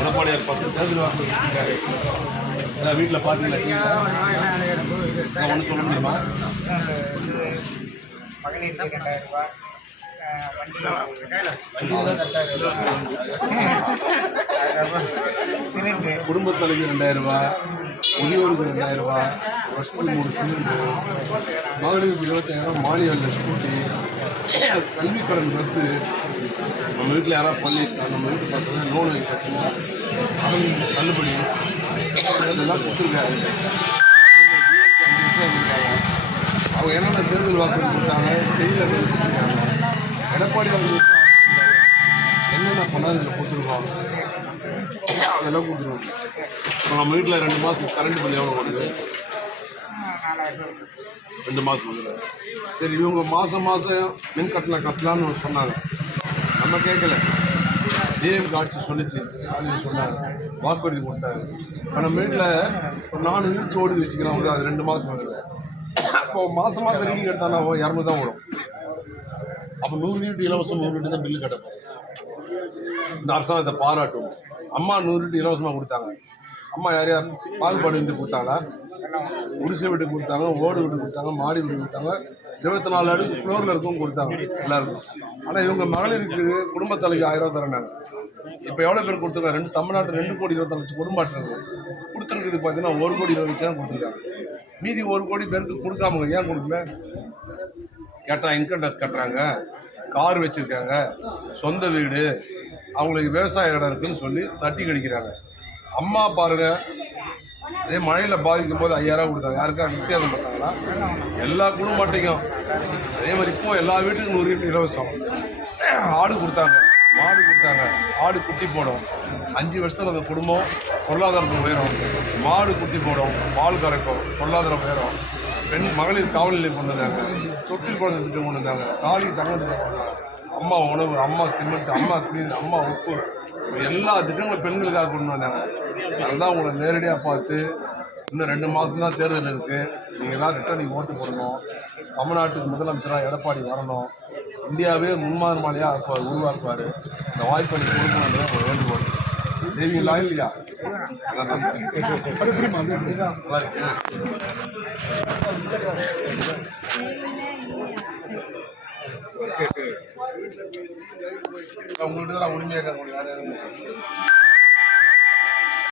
எடப்பாடியார் 10 தேர்தல் வாக்குறுதி வீட்டில் பார்த்தீங்களா? ஒன்று சொல்ல முடியுமா? குடும்பத் தலைக்கு 2000 ரூபாய், முதியோருக்கு 2000 ரூபாய், வருஷத்துக்கு 3 சிலிண்டரு, மகளிருக்கு 25,000 மானிய விலை ஸ்கூட்டி, கல்விக் கடன் ரத்து. நம்ம வீட்டில் யாராவது பள்ளி நம்ம வீட்டு பசங்க லோன் வைக்க பசங்க அவங்க தள்ளுபடி இதெல்லாம் கொடுத்துருக்காரு. அவங்க என்னென்ன தேர்தல் வாக்குறுதி கொடுத்தாங்க, செய்தியில் கொடுத்துருக்காங்க. எடப்பாடி அவர்கள் என்னென்ன பண்ணால் இதில் கொடுத்துருக்கோம் அதெல்லாம் கொடுத்துருவோம். இப்போ நம்ம வீட்டில் 2 மாதத்துக்கு கரண்ட் பில் எவ்வளோ ஓடுது? 2 மாதம் வந்து சரி. இவங்க மாதம் மின் கட்டணம் கட்டலான்னு சொன்னாங்க. நம்ம கேட்கல. டிஎம்கே ஆட்சி சொல்லிச்சு, சொன்னாங்க, வாக்குறுதி கொடுத்தாரு. இப்போ நம்ம வீட்டில் ஒரு 4 யூனிட் ஓடி வச்சுக்கிறோம். அது 2 மாதம் வருது. அப்போ மாதம் ரீடிங் எடுத்தானா 200 தான் ஓடும். அப்போ 100 யூனிட் இலவசம், 100 யூனிட் தான் பில்லு கட்டணும். இந்த அரசாங்கத்தை பாராட்டும். அம்மா 100 யூனிட் இலவசமாக கொடுத்தாங்க. அம்மா யார் யார் பாகுபாடு வீட்டு கொடுத்தாங்களா? குடிசை வீட்டு கொடுத்தாங்க, ஓடு வீட்டு கொடுத்தாங்க, மாடி வீடு கொடுத்தாங்க, 24 அடுக்கு ஃப்ளோரில் இருக்கும் கொடுத்தாங்க எல்லாருக்கும். ஆனால் இவங்க மகளிருக்கு குடும்பத் தலைக்கு 1000 ரூபா தரேன்னாங்க. இப்போ எவ்வளோ பேர் கொடுத்துருக்காங்க? தமிழ்நாட்டில் 2 கோடி 24 லட்சம் குடும்ப அட்டை கொடுத்துருக்குது. பார்த்தீங்கன்னா 1 கோடி 20 லட்சம் தான் கொடுத்துருக்காங்க. மீதி 1 கோடி பேருக்கு கொடுக்காமங்க. ஏன் கொடுக்கல கேட்டால் இன்கம் டேக்ஸ் கட்டுறாங்க, கார் வச்சுருக்காங்க, சொந்த வீடு, அவங்களுக்கு விவசாய இடம் இருக்குதுன்னு சொல்லி தட்டி கடிக்கிறாங்க. அம்மா பாருங்கள், அதே மழையில் பாதிக்கும் போது 5000 ரூபா கொடுத்தாங்க. யாருக்கா வித்தியாசம் பார்த்தாங்களா? எல்லா குடும்ப அட்டைக்கும். அதே மாதிரி இப்போ எல்லா வீட்டுக்கும் 100 யூனிட் இலவசம். ஆடு கொடுத்தாங்க, மாடு கொடுத்தாங்க. ஆடு குட்டி போடும். 5 வருஷத்தில் அந்த குடும்பம் பொருளாதாரத்துக்கு உயரும். மாடு குட்டி போடும், பால் கறக்கும், பொருளாதாரம் உயரும். மகளிர் காவல் நிலையம் கொண்டு வந்தாங்க, தொட்டில் குழந்தை திட்டம் கொண்டு வந்தாங்க, தாலி தங்க திட்டம் கொண்டு வந்தாங்க, அம்மா உணவு, அம்மா சிமெண்ட், அம்மா கிளீன், அம்மா உப்பு, எல்லா திட்டங்களும் பெண்களுக்காக கொண்டு வந்தாங்க. அதுதான் உங்களை நேரடியாக பார்த்து இன்னும் 2 மாதம் தான் தேர்தல் இருக்குது. நீங்கள் எல்லாம் ரிட்டர்னிங் ஓட்டு போடணும். தமிழ்நாட்டுக்கு முதலமைச்சராக எடப்பாடி வரணும். இந்தியாவே முன்மாதிரியாக உருவாக்குவார். இந்த வாய்ப்பை நீங்கள் கொடுக்கணுன்றது ஒரு வேண்டுகோள். செய்வீங்களா இல்லையா? உங்கள்கிட்ட தான் உரிமையாக இருக்காங்க. யாரும்